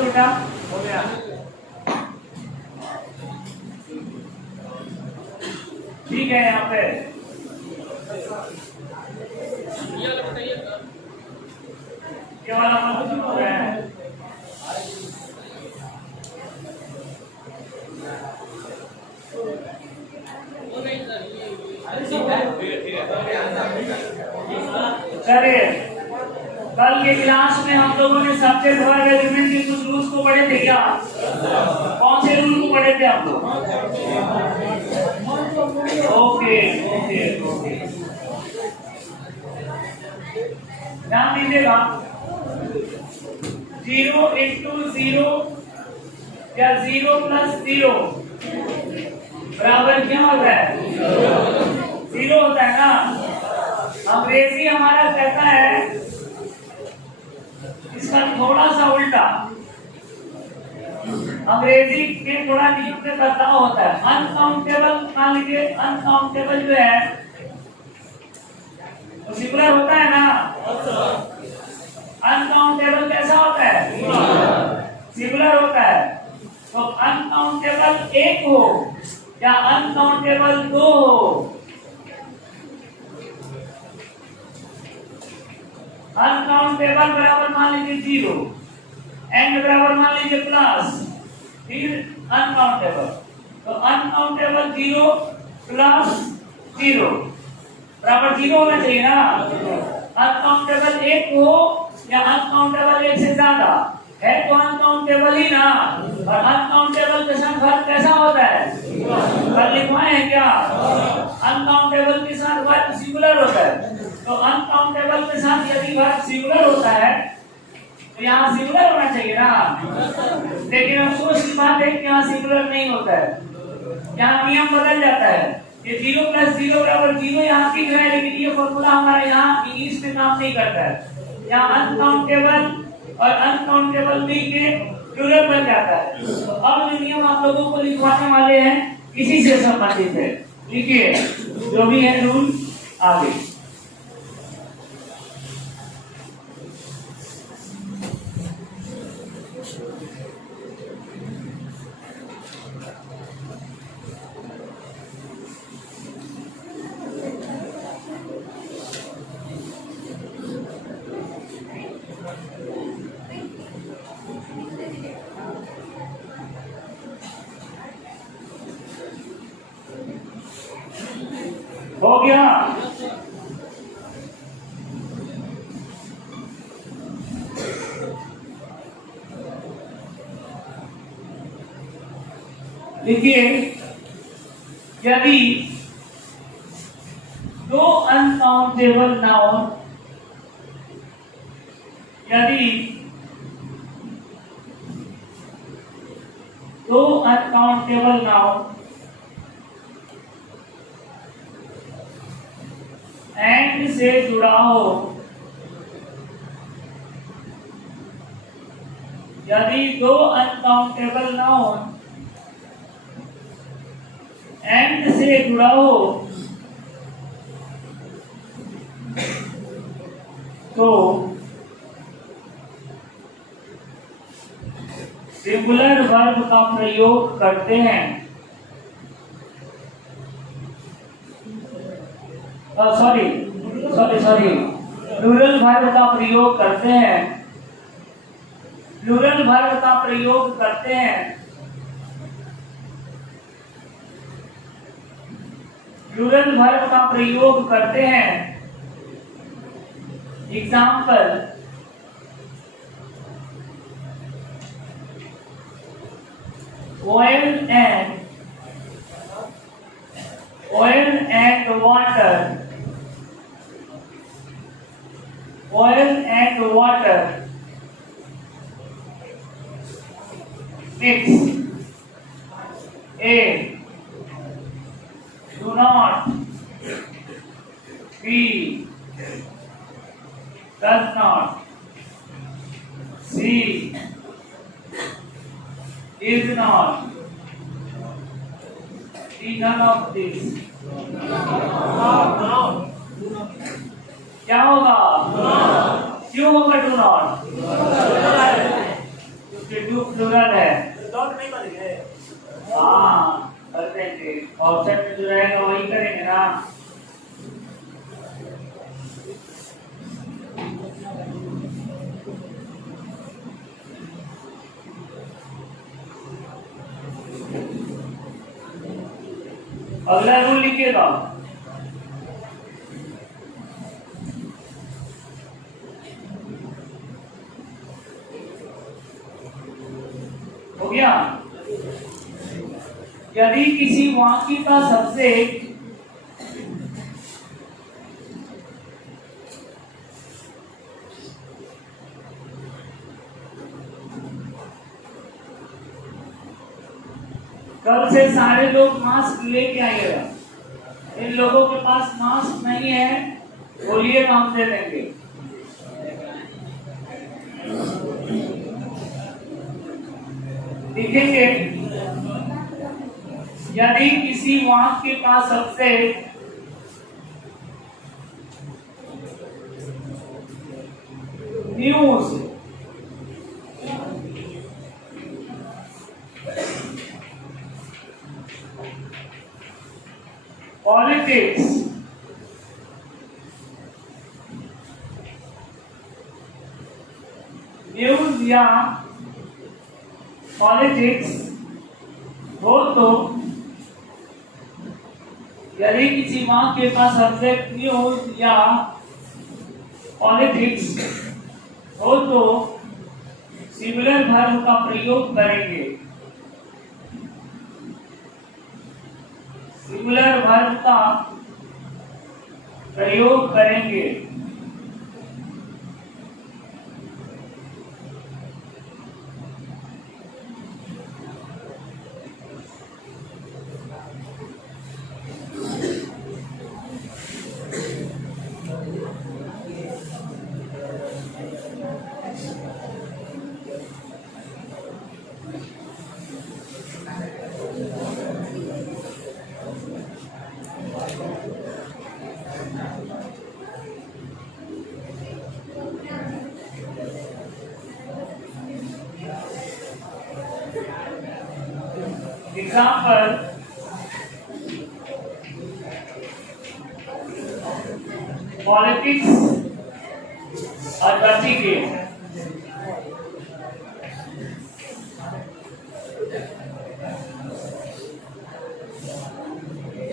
तो बेटा हो गया। ठीक है, यहाँ पे ये वाला मतलब हो गया है। चलिए, कल के क्लास में हम लोगों ने सब्जेक्ट वर्ब एग्रीमेंट के कुछ रूल्स को पढ़े थे क्या? कौन से रूल को पढ़े थे आप लोग? ओके ओके ओके, ध्यान दीजिएगा। 0 × 0 या 0 + 0 बराबर क्या होता है? 0 होता है ना। अंग्रेजी हमारा कहता है इसका थोड़ा सा उल्टा, अंग्रेजी के थोड़ा नियम में बदलाव होता है। अनकाउंटेबल, मान लीजिए अनकाउंटेबल जो है वो सिंगुलर होता है ना। अनकाउंटेबल कैसा होता है? सिंगुलर होता है। तो अनकाउंटेबल 1 हो या अनकाउंटेबल 2 हो, अनकाउंटेबल बराबर मान लीजिए 0, एंड बराबर मान लीजिए प्लस, फिर अनकाउंटेबल। तो अनकाउंटेबल 0 + 0 बराबर 0 होना चाहिए ना। अनकाउंटेबल 1 हो या अनकाउंटेबल 1 से ज्यादा है तो अनकाउंटेबल ही ना। और अनकाउंटेबल के साथ वर्ब कैसा होता है? कल लिखवाए हैं क्या? अनकाउंटेबल के साथ वर्ब सिंगुलर होता है। तो अनकाउंटेबल के साथ यदि वर्ब सिंगुलर होता है तो यहाँ सिंगुलर होना चाहिए ना। लेकिन अफसोस की बात है कि यहाँ सिंगुलर नहीं होता है, यहाँ नियम बदल जाता है। ये 0 + 0 बराबर 0 यहाँ सीख रहे हैं, लेकिन ये फॉर्मूला हमारे यहाँ इंग्लिश में काम नहीं करता है। यहाँ अनकाउंटेबल और अनकाउंटेबल मिलके प्लूरल बन जाता है। तो अब जो नियम आप लोगों को लिखवाने वाले हैं इसी से संबंधित है। लिखिए जो भी है रूल आगे। हो गया? देखिए, यदि 2 अनकाउंटेबल नाउन, यदि 2 अनकाउंटेबल नाउन एंड से जुड़ा हो, यदि 2 अनकाउंटेबल नाउन एंड से जुड़ा हो तो सिंगुलर वर्ब का प्रयोग करते हैं। सॉरी, प्लूरल वर्ब का प्रयोग करते हैं। प्लूरल वर्ब का प्रयोग करते हैं। प्लूरल वर्ब का प्रयोग करते हैं। Example, oil and water, oil and water mix. A, do not. B, does not. C, is not. D, none of this. क्या होगा? क्यों होगा डू नॉट? क्योंकि डू प्लूरल है। डॉट नहीं बनेंगे। हाँ कर देंगे, ऑप्शन में जो रहेगा वही करेंगे ना। अगला रूल लिखिएगा, हो गया। यदि किसी वाक्य का सबसे कल से सारे लोग मास्क लेके आइएगा, इन लोगों के पास मास्क नहीं है, बोलिए हम दे देंगे। लिखेंगे, यदि किसी वाक्य का सबसे न्यूज पॉलिटिक्स न्यूज या पॉलिटिक्स हो तो यदि किसी वाक्य का सब्जेक्ट न्यूज या पॉलिटिक्स हो तो सिंगुलर वर्ब का प्रयोग करेंगे। सिंगुलर वर्ब का प्रयोग करेंगे। Example, politics a dirty game.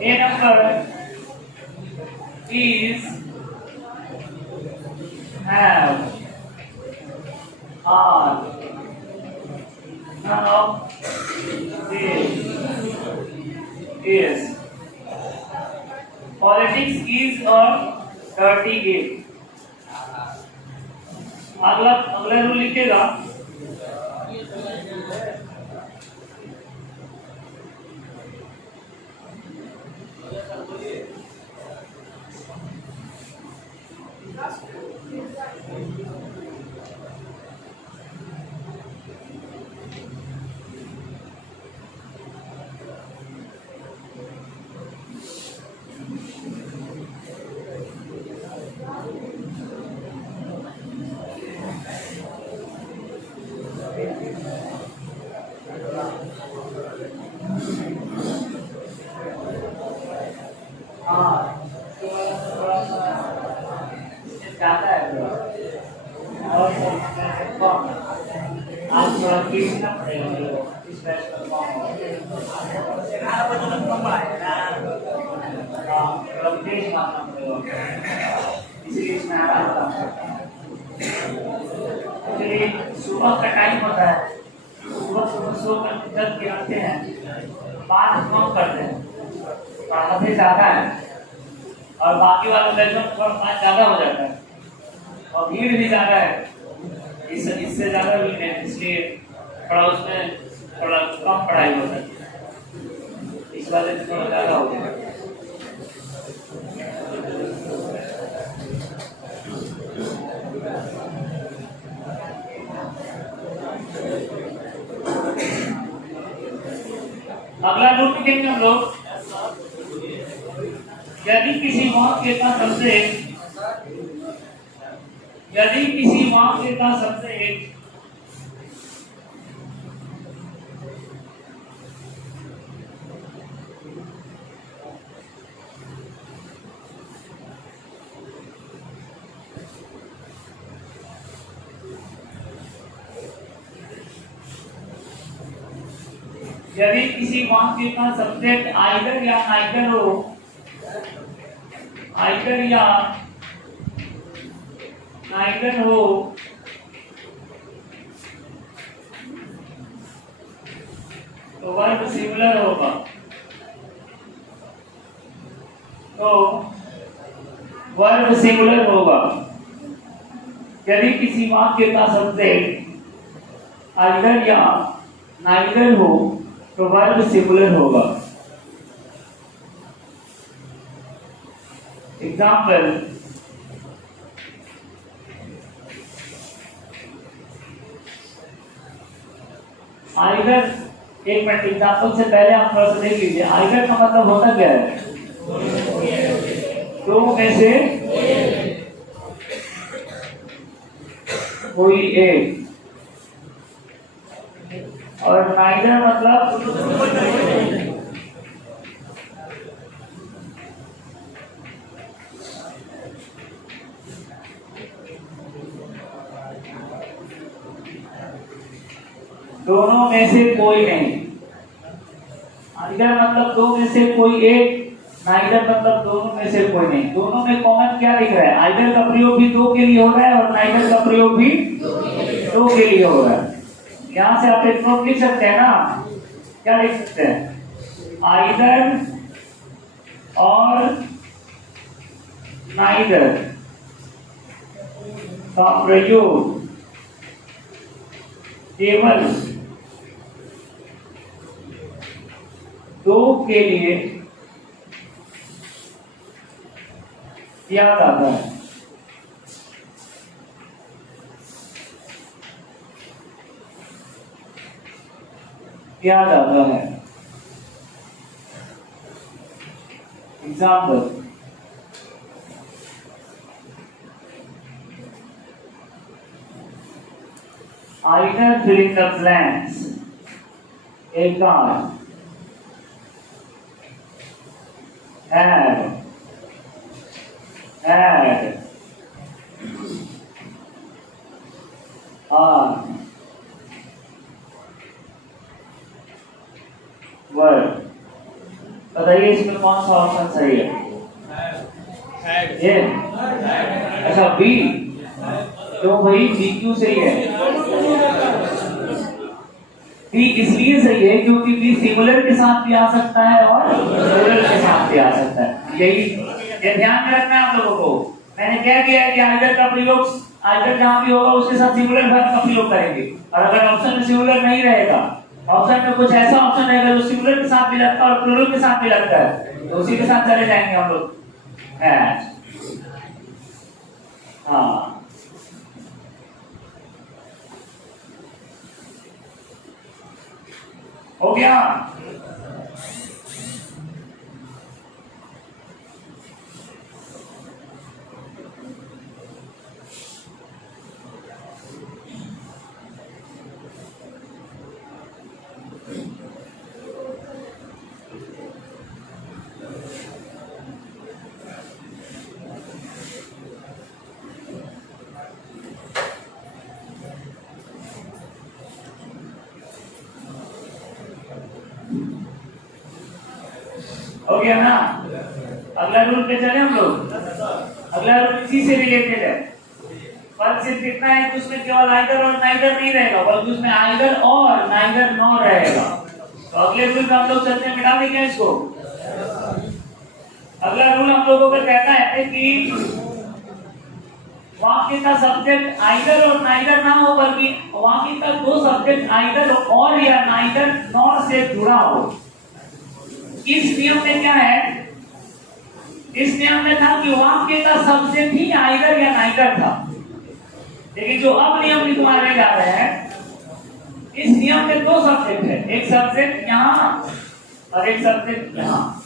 A number is have are now is politics is a dirty game. अगला अगला रूल लिखेगा, ज्यादा है और आज थोड़ा खींचना पड़ेगा इस बैच का फॉर्म 11 बजे तक कम आएगा ना, थोड़ा तेज मारना पड़ेगा, इसलिए इसमें आ रहा था। चलिए सुबह का टाइम होता है, सुबह सुबह सो कर जब गिरते हैं, बात कम करते हैं, पढ़ाते ज्यादा है और बाकी वाले बैचों में थोड़ा ज्यादा हो जाता है और भीड़ भी ज्यादा है, इससे ज्यादा भी है, इसलिए थोड़ा उसमें थोड़ा कम पढ़ाई होता है, इस वजह से थोड़ा ज्यादा हो जाता है। अगला रूल लिखेंगे हम लोग, यदि किसी वाक्य का सबसे यदि किसी वाक्य का सब्जेक्ट आइदर या नाइदर हो, आइदर या नाइदर हो, तो वर्ब सिंगुलर होगा। तो वर्ब सिंगुलर होगा यदि किसी वाक्य का सब्जेक्ट आइदर या नाइदर हो तो वर्ब सिंगुलर होगा। एग्जाम्पल, आइदर, एक मिनट, एग्जाम्पल से पहले आप थोड़ा सा देख लीजिए। आइदर का मतलब होता क्या है? दो में से कोई एक, और नाइदर मतलब दोनों में से कोई नहीं। आइदर मतलब दो में से कोई एक, नाइदर मतलब दोनों में से कोई नहीं। दोनों में कॉमन क्या दिख रहा है? आइदर का प्रयोग भी दो के लिए हो रहा है और नाइदर का प्रयोग भी दो के लिए हो रहा है। यहां से आप एक नोट लिख सकते हैं ना, क्या लिख सकते हैं? आइदर और नाइदर का प्रयोग केवल दो के लिए किया जाता है। किया जाता है। Example, either filling the blanks, a card, had, are, were। बताइए इसमें कौन सा ऑप्शन सही है? ये अच्छा, बी। तो भाई बी क्यों सही है? बी इसलिए सही है क्योंकि बी सिंगुलर के साथ भी आ सकता है और प्लूरल के साथ भी आ सकता है। यही ये ध्यान में रखना है आप लोगों को। मैंने क्या किया है कि आइदर का प्रयोग, आइदर जहां भी होगा उसके साथ सिंगुलर वर्ब का प्रयोग करेंगे। और अगर ऑप्शन में सिंगुलर नहीं रहेगा, ऑप्शन में कुछ ऐसा ऑप्शन रहेगा जो सिंगुलर के साथ भी लगता है और प्लूरल के साथ भी लगता है, तो उसी के साथ चले जाएंगे हम लोग। हाँ, हो गया। हो गया ना? अगला रूल पे चले हम लोग। अगला रूल इसी से रिलेटेड है, पर सिर्फ इतना है कि उसमें केवल आइदर और नाइदर नहीं रहेगा, बल्कि उसमें आइदर और नाइदर नॉर रहेगा। तो अगले रूल पे हम लोग चलते हैं, मिटा देंगे इसको। अगला रूल हम लोगों का कहता है कि वाक्य का सब्जेक्ट आइदर और नाइदर ना हो, बल्कि वाक्य का दो सब्जेक्ट आइदर और या नाइदर नॉर से जुड़ा हो। इस नियम में क्या है? इस नियम में था कि वाक्य का सब्जेक्ट ही आइदर या नाइदर था, लेकिन जो अब नियम लिखवाने जा रहे हैं, इस नियम में दो सब्जेक्ट है, एक सब्जेक्ट यहाँ और एक सब्जेक्ट यहाँ।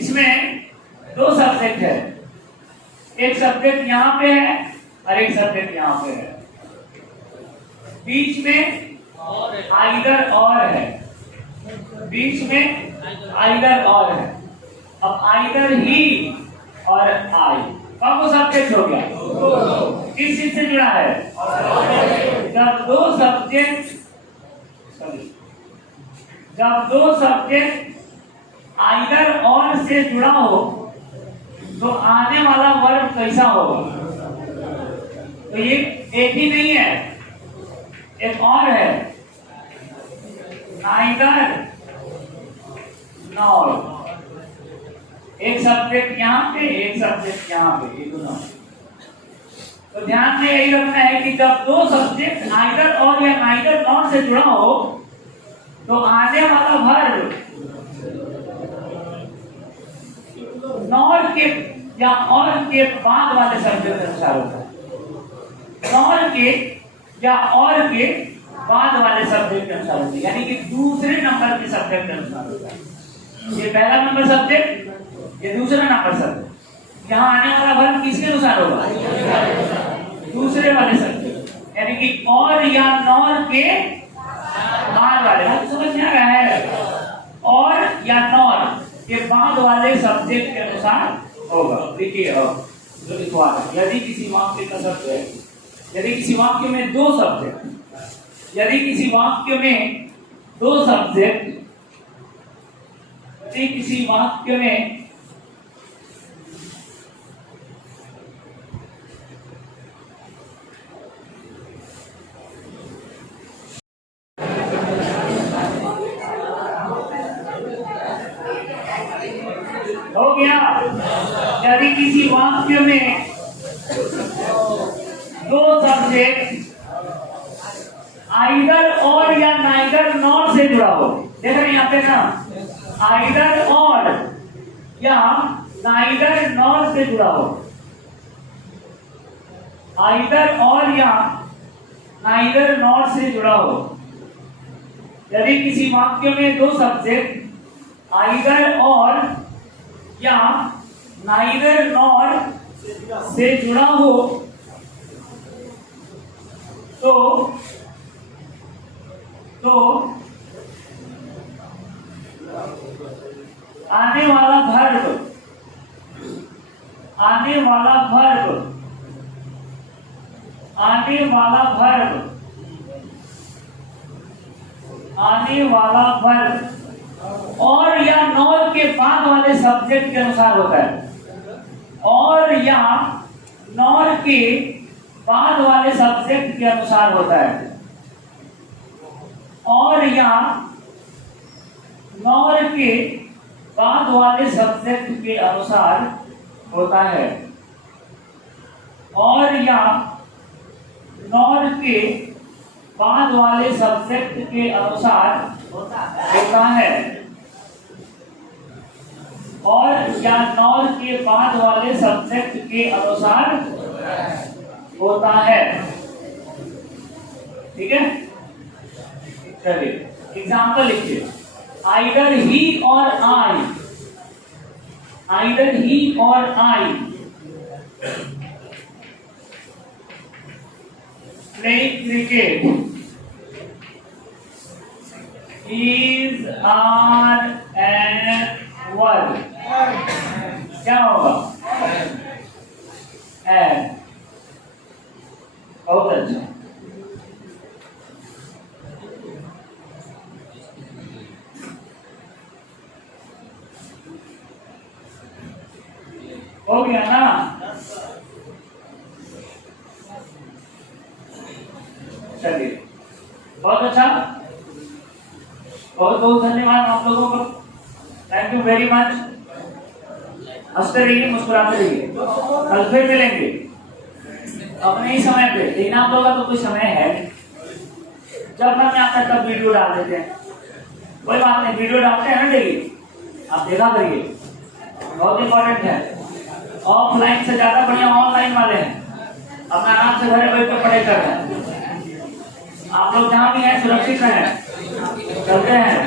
इसमें दो सब्जेक्ट है, एक सब्जेक्ट यहाँ पे है और एक सब्जेक्ट यहाँ पे है। बीच में आइदर और है, बीच में आइदर और है। अब आइदर ही और आई कौन को सब्जेक्ट हो गया? किस चीज से जुड़ा है? जब दो सब्जेक्ट जब दो सब्जेक्ट आइदर और से जुड़ा हो तो आने वाला वर्ब कैसा होगा? तो ये एक ही नहीं है, एक और है, आइदर नॉर। एक सब्जेक्ट यहाँ पे, एक सब्जेक्ट यहाँ पे, ये दोनों। तो ध्यान में यही रखना है कि जब दो सब्जेक्ट आइदर और या नाइदर नॉट से जुड़ा हो तो आने वाला वर्ब नॉट के या और के बाद वाले सब्जेक्ट के अनुसार होता है। नॉट के या और के बाद वाले सब्जेक्ट के अनुसार होता है, यानी कि दूसरे नंबर के सब्जेक्ट के अनुसार होता है। ये पहला नंबर सब्जेक्ट, ये दूसरा नंबर सब्जेक्ट। यहाँ आने वाला वर्ब किसके अनुसार होगा? दूसरे वाले सब्जेक्ट, यानी कि और या नॉर के बाद वाले। समझ में आ रहा है? और या नॉर के बाद वाले सब्जेक्ट के अनुसार होगा। देखिए अब जो लिखवा है, यदि किसी वाक्य का सब्जेक्ट, यदि किसी वाक्य में दो सब्जेक्ट, यदि किसी वाक्य में दो सब्जेक्ट, यदि किसी वाक्य में हो गया, यदि किसी वाक्य में दो सब्जेक्ट आइदर और या नाइदर नॉट से जुड़ा हो, देख रहे हैं यहाँ पे ना, आइदर और या नाइदर नॉट से जुड़ा हो, आइदर और या नाइदर नॉट से जुड़ा हो। यदि किसी वाक्य में दो सब्जेक्ट आइदर और या नाइदर नॉर से जुड़ा हो तो आने वाला वर्ब, आने वाला वर्ब, आने वाला वर्ब, आने वाला वर्ब और या नॉर के बाद वाले सब्जेक्ट के अनुसार होता है। और या नॉर के बाद वाले सब्जेक्ट के अनुसार होता है। और या नॉर के बाद वाले सब्जेक्ट के अनुसार होता है। और या नॉर के बाद वाले सब्जेक्ट के अनुसार होता है। और या नॉर के बाद वाले सब्जेक्ट के अनुसार होता है। ठीक है, चलिए एग्जाम्पल लिखिए। आइदर ही और आई, आइदर ही और I playing cricket is are and were, क्या होगा? and। बहुत अच्छा, हो गया ना? चलिए बहुत अच्छा, बहुत बहुत धन्यवाद आप लोगों को। Thank you very much. हंसते रहिए, मुस्कुराते रहिए। कल फिर मिलेंगे अपने ही समय पे, लेकिन आप लोगों का तो कोई समय है नहीं। जब मन में आता है तब वीडियो डाल देते हैं, कोई बात नहीं, वीडियो डालते हैं ना डेली, आप देखा करिए, बहुत इंपॉर्टेंट है। ऑफलाइन से ज्यादा बढ़िया ऑनलाइन वाले हैं, अपना आराम से घरे बैठ कर पढ़ाई कर रहे हैं। आप लोग जहाँ भी हैं सुरक्षित रहें, चलते हैं।